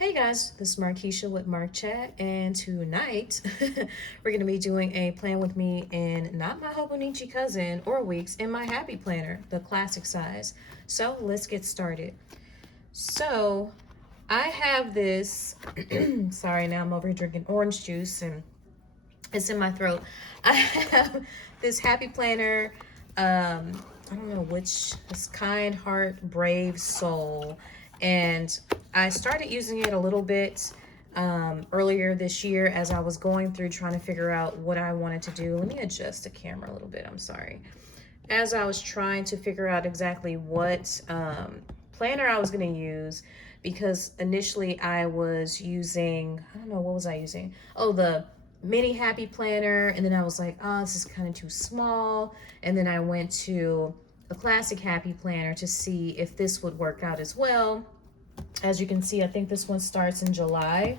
Hey guys, this is Marquisha with Marqchat, and tonight we're going to be doing a plan with me in not my Hobonichi cousin or weeks, in my happy planner, the classic size. So let's get started. So I have this, sorry, now I'm over here drinking orange juice and it's in my throat. I have this happy planner. I don't know which, it's Kind Heart Brave Soul, and I started using it a little bit earlier this year as I was going through trying to figure out what I wanted to do. Let me adjust the camera a little bit. I'm sorry. As I was trying to figure out exactly what planner I was going to use, because initially I was using, I don't know, what was I using? Oh, the mini happy planner. And then I was like, oh, this is kind of too small. And then I went to a classic happy planner to see if this would work out as well. As you can see, I think this one starts in July.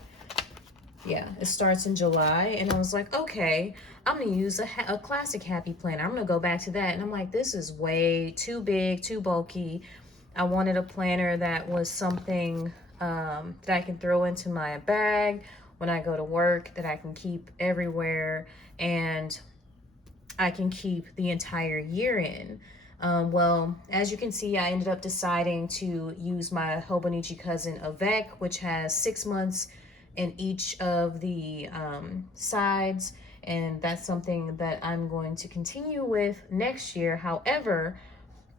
Yeah, it starts in July. And I was like, okay, I'm going to use a classic happy planner. I'm going to go back to that. And I'm like, this is way too big, too bulky. I wanted a planner that was something that I can throw into my bag when I go to work, that I can keep everywhere, and I can keep the entire year in. Well, as you can see, I ended up deciding to use my Hobonichi cousin Avec, which has 6 months in each of the sides, and that's something that I'm going to continue with next year. However,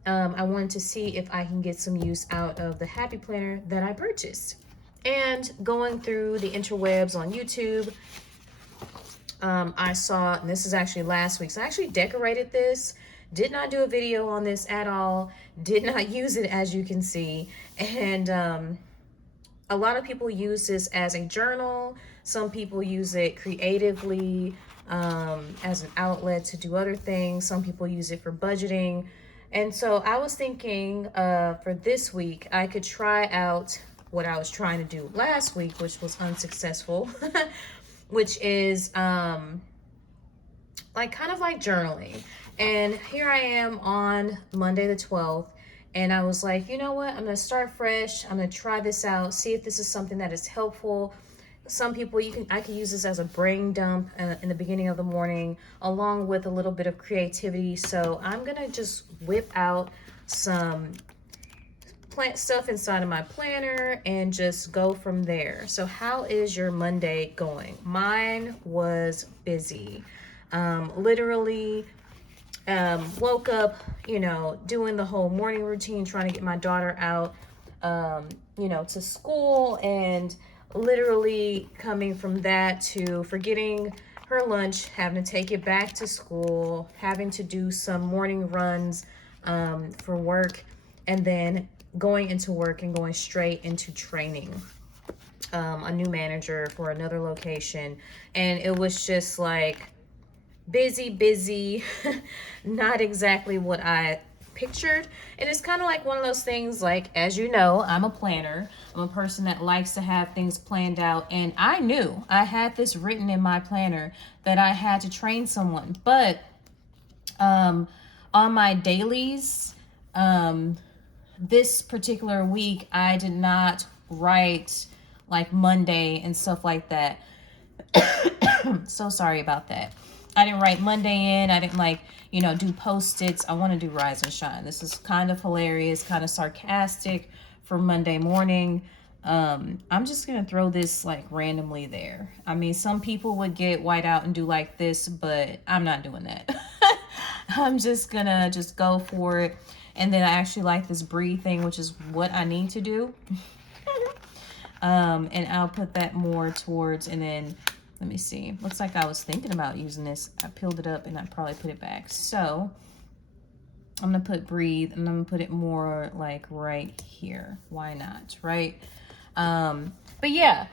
I wanted to see if I can get some use out of the happy planner that I purchased. And going through the interwebs on YouTube, I saw, and this is actually last week, so I actually decorated this. Did not do a video on this at all. Did not use it, as you can see. And a lot of people use this as a journal. Some people use it creatively as an outlet to do other things. Some people use it for budgeting. And so I was thinking for this week, I could try out what I was trying to do last week, which was unsuccessful, which is like kind of like journaling. And here I am on Monday the 12th, and I was like, you know what? I'm going to start fresh. I'm going to try this out, see if this is something that is helpful. Some people, I can use this as a brain dump in the beginning of the morning, along with a little bit of creativity. So I'm going to just whip out some plant stuff inside of my planner and just go from there. So how is your Monday going? Mine was busy. Literally woke up, doing the whole morning routine, trying to get my daughter out, to school, and literally coming from that to forgetting her lunch, having to take it back to school, having to do some morning runs for work, and then going into work and going straight into training. A new manager for another location, and it was just like busy, not exactly what I pictured. And it's kind of like one of those things, like, as you know, I'm a planner. I'm a person that likes to have things planned out, and I knew I had this written in my planner that I had to train someone. But on my dailies, this particular week, I did not write like Monday and stuff like that. So sorry about that. I didn't write Monday in. I didn't do post-its. I want to do Rise and Shine. This is kind of hilarious, kind of sarcastic for Monday morning. I'm just going to throw this like randomly there. I mean, some people would get white out and do like this, but I'm not doing that. I'm just going to just go for it. And then I actually like this breathe thing, which is what I need to do. And I'll put that more towards, and then let me see. Looks like I was thinking about using this. I peeled it up and I probably put it back. So I'm going to put breathe, and I'm going to put it more like right here. Why not, right? But yeah,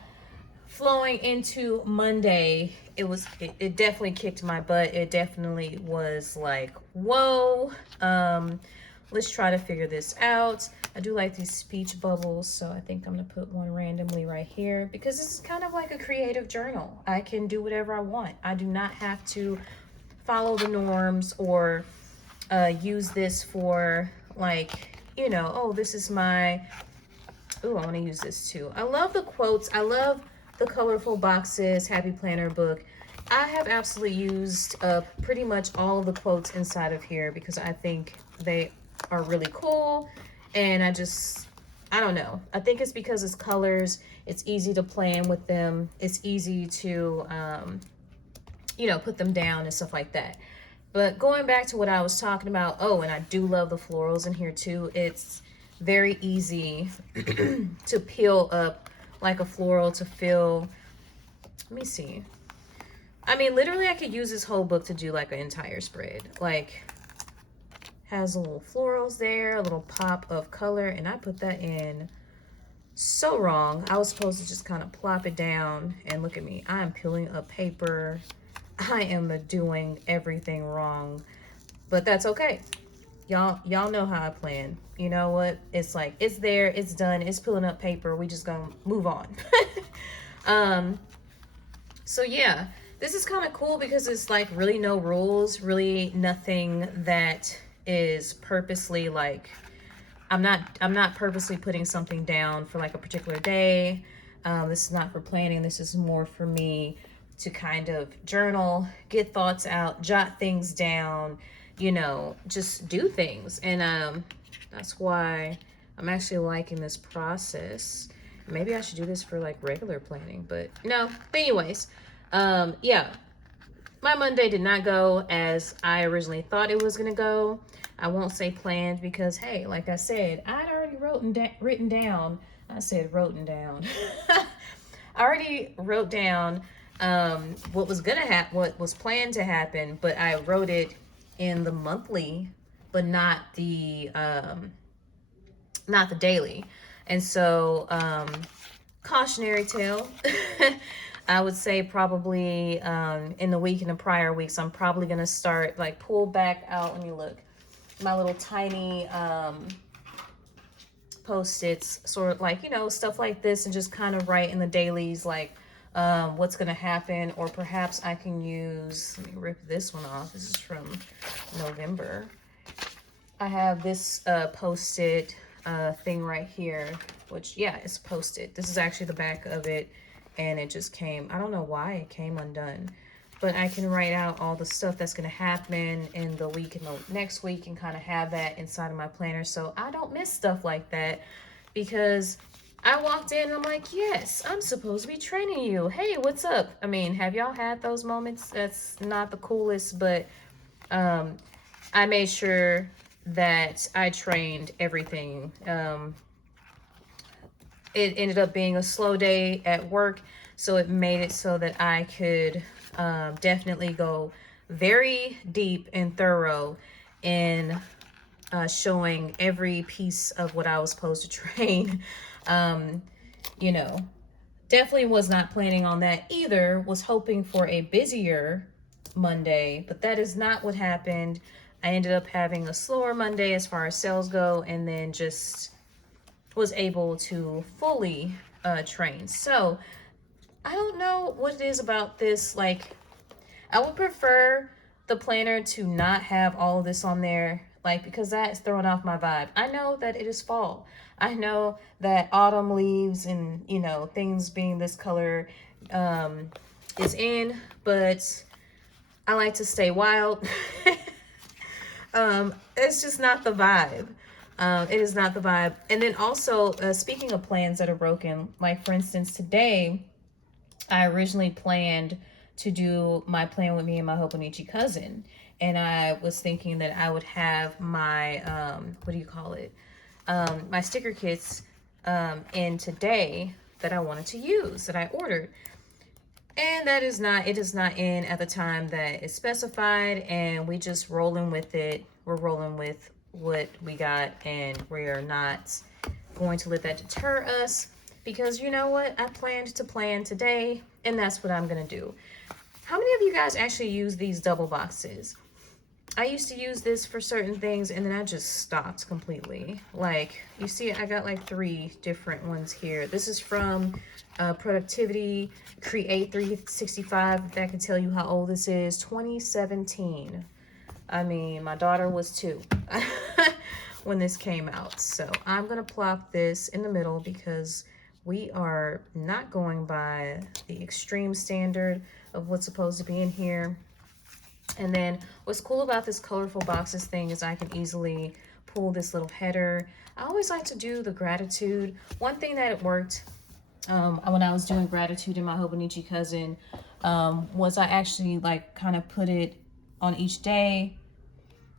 flowing into Monday, it definitely kicked my butt. It definitely was like, whoa. Let's try to figure this out. I do like these speech bubbles, so I think I'm gonna put one randomly right here, because this is kind of like a creative journal. I can do whatever I want. I do not have to follow the norms or use this for like, oh, this is my Ooh, I want to use this too. I love the quotes. I love the colorful boxes, Happy Planner book. I have absolutely used pretty much all of the quotes inside of here because I think they are really cool. And I don't know. I think it's because it's colors. It's easy to plan with them. It's easy to, you know, put them down and stuff like that. But going back to what I was talking about, oh, and I do love the florals in here too. It's very easy to peel up like a floral to fill. Let me see. I mean, literally, I could use this whole book to do like an entire spread. Like, has a little florals there, a little pop of color, and I put that in so wrong. I was supposed to just kind of plop it down, and look at me. I am peeling up paper. I am doing everything wrong, but that's okay. Y'all know how I plan. You know what? It's like, it's there, it's done, it's peeling up paper. We just gonna move on. So yeah, this is kind of cool because it's like really no rules, really nothing that is purposely like, I'm not purposely putting something down for like a particular day. This is not for planning. This is more for me to kind of journal, get thoughts out, jot things down, you know, just do things. And that's why I'm actually liking this process. Maybe I should do this for like regular planning, but no. But anyways, yeah, my Monday did not go as I originally thought it was gonna go. I won't say planned because, hey, like I said, I'd already written down. I said wrote down. I already wrote down what was gonna happen, what was planned to happen, but I wrote it in the monthly, but not the daily. And so, cautionary tale. I would say probably in the week and the prior weeks, I'm probably gonna start like pull back out. Let me look. My little tiny post-its, sort of like, you know, stuff like this, and just kind of write in the dailies like what's gonna happen. Or perhaps I can use, let me rip this one off. This is from November. I have this post-it thing right here, which, yeah, it's post-it. This is actually the back of it, and it just came, I don't know why it came undone, but I can write out all the stuff that's going to happen in the week and the next week and kind of have that inside of my planner so I don't miss stuff like that. Because I walked in and I'm like, yes, I'm supposed to be training you. Hey, what's up? I mean, have y'all had those moments? That's not the coolest, but I made sure that I trained everything. It ended up being a slow day at work, so it made it so that I could definitely go very deep and thorough in showing every piece of what I was supposed to train. You know, definitely was not planning on that either. Was hoping for a busier Monday, but that is not what happened. I ended up having a slower Monday as far as sales go, and then just was able to fully train. So I don't know what it is about this. Like, I would prefer the planner to not have all of this on there, like, because that's throwing off my vibe. I know that it is fall. I know that autumn leaves and, you know, things being this color is in, but I like to stay wild. It's just not the vibe. It is not the vibe. And then also, speaking of plans that are broken, like for instance, today, I originally planned to do my plan with me and my Hobonichi cousin. And I was thinking that I would have my, what do you call it? My sticker kits in today that I wanted to use, that I ordered. And that is not, it is not in at the time that is specified, and we just rolling with it. We're rolling with what we got, and we are not going to let that deter us, because you know what? I planned to plan today, and that's what I'm gonna do. How many of you guys actually use these double boxes? I used to use this for certain things, and then I just stopped completely. Like, you see, I got like 3 different ones here. This is from Productivity Create 365. That can tell you how old this is. 2017. I mean, my daughter was 2 when this came out. So I'm gonna plop this in the middle because we are not going by the extreme standard of what's supposed to be in here. And then what's cool about this colorful boxes thing is I can easily pull this little header. I always like to do the gratitude. One thing that it worked when I was doing gratitude in my Hobonichi cousin was I actually like kind of put it on each day.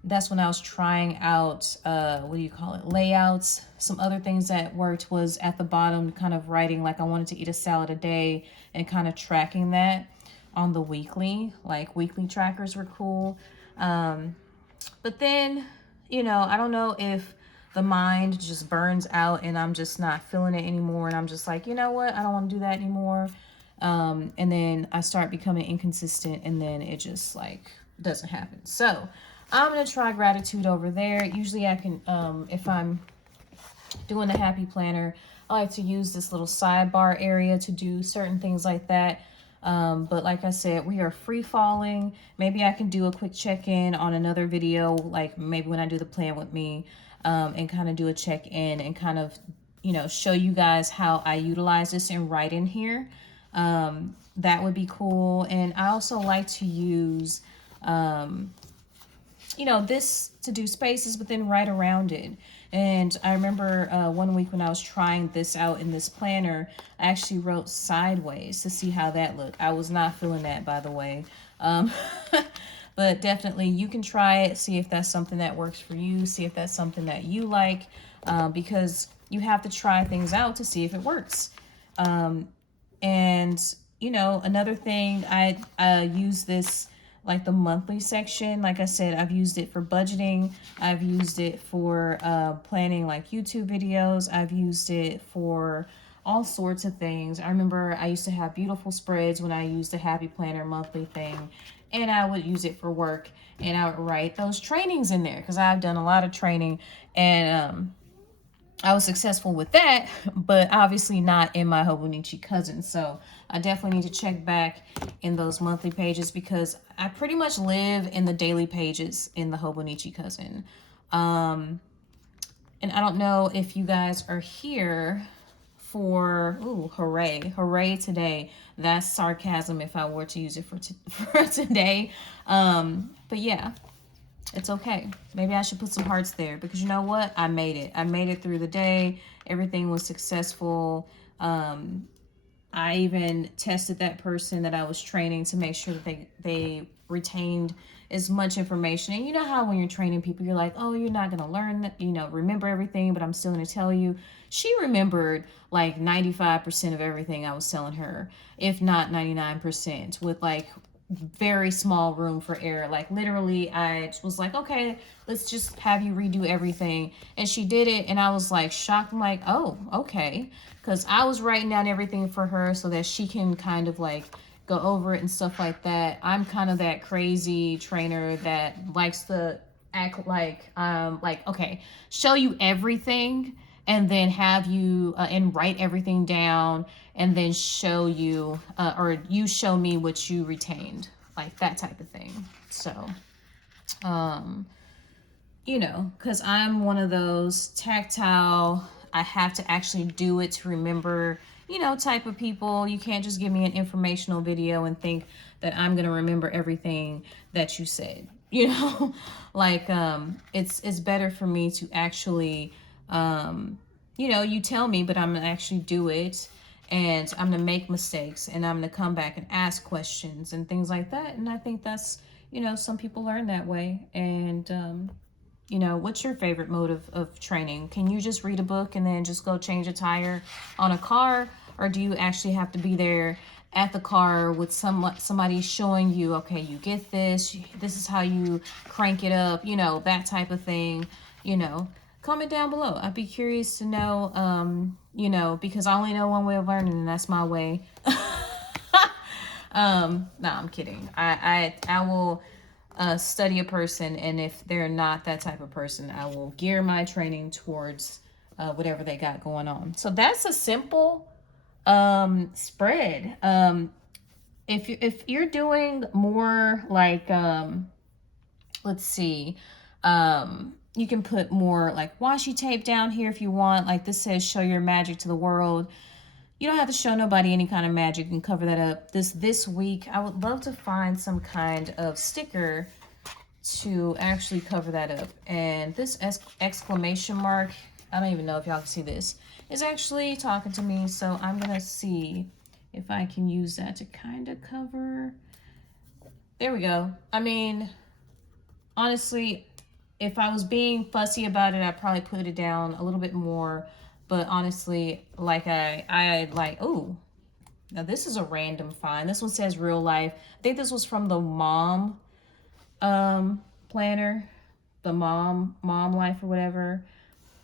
That's when I was trying out, what do you call it, layouts. Some other things that worked was at the bottom kind of writing like I wanted to eat a salad a day and kind of tracking that on the weekly. Like weekly trackers were cool. But then, you know, I don't know if the mind just burns out and I'm just not feeling it anymore. And I'm just like, you know what? I don't want to do that anymore. And then I start becoming inconsistent and then it just like doesn't happen. So I'm going to try gratitude over there. Usually I can, if I'm doing the happy planner, I like to use this little sidebar area to do certain things like that. But like I said, we are free falling. Maybe I can do a quick check-in on another video, like maybe when I do the plan with me, and kind of do a check-in and kind of, you know, show you guys how I utilize this and write in here. That would be cool. And I also like to use, you know, this to do spaces, but then write around it. And I remember one week when I was trying this out in this planner, I actually wrote sideways to see how that looked. I was not feeling that, by the way. But definitely you can try it, see if that's something that works for you, see if that's something that you like, because you have to try things out to see if it works. And, you know, another thing, I use this like the monthly section. Like I said, I've used it for budgeting. I've used it for planning like YouTube videos. I've used it for all sorts of things. I remember I used to have beautiful spreads when I used the Happy Planner monthly thing, and I would use it for work, and I would write those trainings in there because I've done a lot of training, and I was successful with that, but obviously not in my Hobonichi cousin. So I definitely need to check back in those monthly pages because I pretty much live in the daily pages in the Hobonichi cousin. And I don't know if you guys are here for, ooh, hooray today. That's sarcasm if I were to use it for today. But yeah. It's okay. Maybe I should put some hearts there because you know what? I made it. I made it through the day. Everything was successful. I even tested that person that I was training to make sure that they retained as much information. And you know how when you're training people, you're like, oh, you're not going to learn that, you know, remember everything, but I'm still going to tell you. She remembered like 95% of everything I was telling her, if not 99%, with like very small room for error. Like literally I was like, okay, let's just have you redo everything, and she did it, and I was like shocked. I'm like, oh, okay, because I was writing down everything for her so that she can kind of like go over it and stuff like that. I'm kind of that crazy trainer that likes to act like okay, show you everything and then have you and write everything down and then show you or you show me what you retained, like that type of thing. So you know, because I'm one of those tactile, I have to actually do it to remember, you know, type of people. You can't just give me an informational video and think that I'm going to remember everything that you said, you know. Like it's better for me to actually you know, you tell me, but I'm going to actually do it, and I'm going to make mistakes, and I'm going to come back and ask questions and things like that. And I think that's, you know, some people learn that way. And you know, what's your favorite mode of training? Can you just read a book and then just go change a tire on a car? Or do you actually have to be there at the car with somebody showing you, okay, you get this, this is how you crank it up, you know, that type of thing, you know? Comment down below. I'd be curious to know, you know, because I only know one way of learning, and that's my way. No, I'm kidding. I will study a person, and if they're not that type of person, I will gear my training towards whatever they got going on. So that's a simple spread. If you're doing more like let's see, You can put more like washi tape down here if you want. Like this says, show your magic to the world. You don't have to show nobody any kind of magic and cover that up. This week, I would love to find some kind of sticker to actually cover that up. And this exclamation mark, I don't even know if y'all can see this, is actually talking to me. So I'm gonna see if I can use that to kind of cover. There we go. I mean, honestly, if I was being fussy about it, I'd probably put it down a little bit more. But honestly, like I like, oh, now this is a random find. This one says real life. I think this was from the mom planner, the mom life or whatever.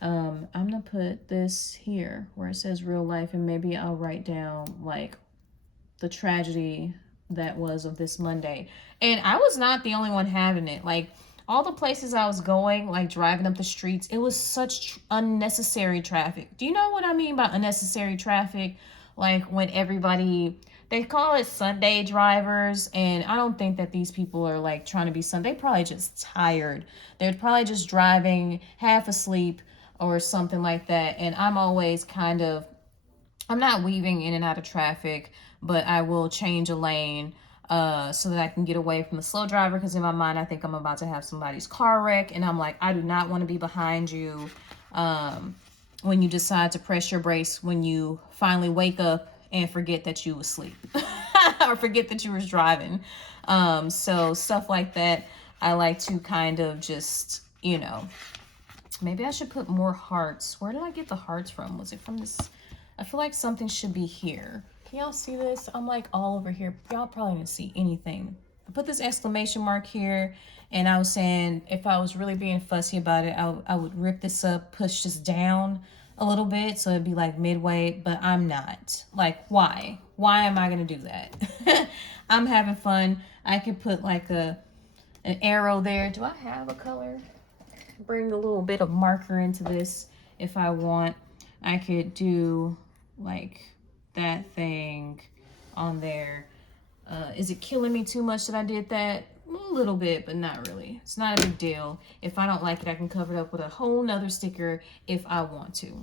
I'm gonna put this here where it says real life, and maybe I'll write down like the tragedy that was of this Monday. And I was not the only one having it. Like all the places I was going, like driving up the streets, it was such unnecessary traffic. Do you know what I mean by unnecessary traffic? Like when everybody, they call it Sunday drivers, and I don't think that these people are like trying to be Sunday. They're probably just tired. They're probably just driving half asleep or something like that. And I'm always kind of, I'm not weaving in and out of traffic, but I will change a lane so that I can get away from the slow driver, because in my mind I think I'm about to have somebody's car wreck, and I'm like, I do not want to be behind you when you decide to press your brakes when you finally wake up and forget that you was asleep or forget that you was driving. So stuff like that, I like to kind of just, you know, maybe I should put more hearts. Where did I get the hearts from? Was it from this? I feel like something should be here. Can y'all see this? I'm like all over here. Y'all probably didn't see anything. I put this exclamation mark here, and I was saying if I was really being fussy about it, I would rip this up, push this down a little bit so it'd be like midway, but I'm not. Like, why? Why am I gonna do that? I'm having fun. I could put like an arrow there. Do I have a color? Bring a little bit of marker into this if I want. I could do like that thing on there. Is it killing me too much that I did that? A little bit, but not really. It's not a big deal. If I don't like it, I can cover it up with a whole nother sticker if I want to.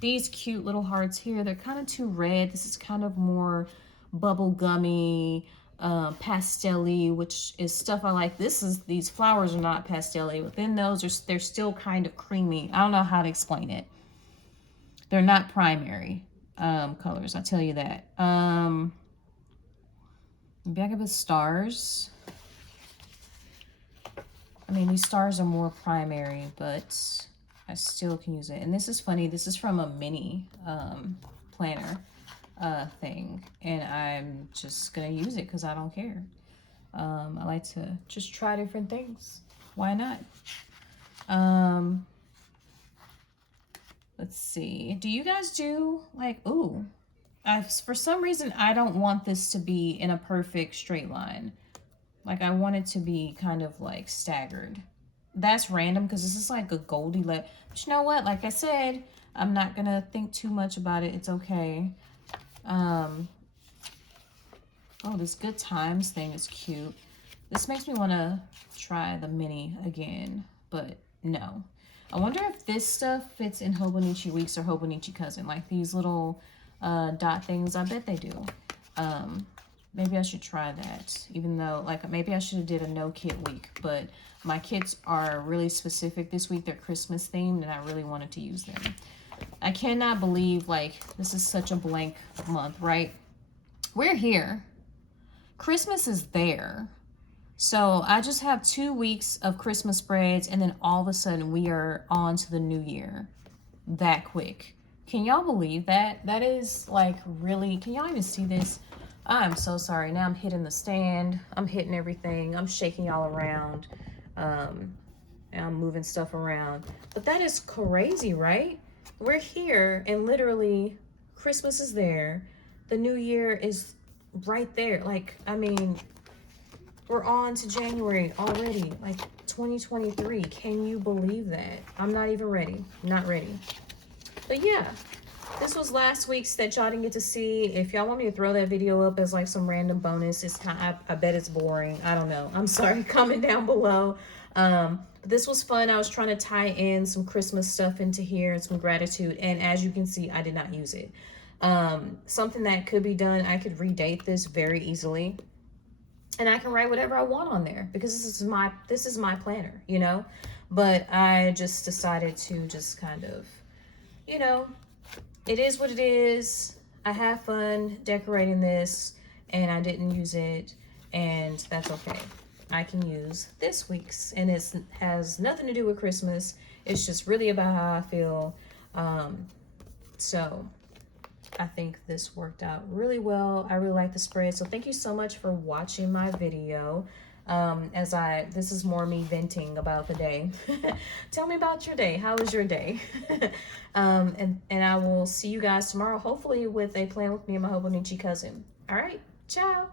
These cute little hearts here, they're kind of too red. This is kind of more bubble gummy, pastel-y, which is stuff I like. These flowers are not pastel-y, but then they're still kind of creamy. I don't know how to explain it. They're not primary colors, I'll tell you that. Maybe I could put stars. I mean, these stars are more primary, but I still can use it. And this is funny. This is from a mini planner thing, and I'm just gonna use it because I don't care. I like to just try different things. Why not? Let's see. Do you guys do like, ooh, for some reason, I don't want this to be in a perfect straight line. Like I want it to be kind of like staggered. That's random because this is like a Goldie but you know what? Like I said, I'm not gonna think too much about it. It's okay. Oh, this Good Times thing is cute. This makes me want to try the mini again, but no. I wonder if this stuff fits in Hobonichi Weeks or Hobonichi Cousin, like these little dot things. I bet they do. Maybe I should try that, even though like maybe I should have did a no kit week, but my kits are really specific this week. They're Christmas themed, and I really wanted to use them. I cannot believe like this is such a blank month, right? We're here. Christmas is there. So I just have 2 weeks of Christmas spreads, and then all of a sudden we are on to the new year that quick. Can y'all believe that? That is like really, can y'all even see this? I'm so sorry. Now I'm hitting the stand. I'm hitting everything. I'm shaking y'all around. And I'm moving stuff around. But that is crazy, right? We're here and literally Christmas is there. The new year is right there. Like, I mean, we're on to January already, like 2023. Can you believe that? I'm not even ready. Not ready. But yeah, this was last week's that y'all didn't get to see. If y'all want me to throw that video up as like some random bonus, it's kind of, I bet it's boring. I don't know. I'm sorry. Comment down below. But this was fun. I was trying to tie in some Christmas stuff into here and some gratitude. And as you can see, I did not use it. Something that could be done, I could redate this very easily. And I can write whatever I want on there because this is my planner, you know? But I just decided to just kind of, you know, it is what it is. I have fun decorating this and I didn't use it, and that's okay. I can use this week's, and it has nothing to do with Christmas. It's just really about how I feel. So I think this worked out really well. I really like the spread. So thank you so much for watching my video. This is more me venting about the day. Tell me about your day. How was your day? And I will see you guys tomorrow, hopefully with a plan with me and my Hobonichi cousin. All right, ciao.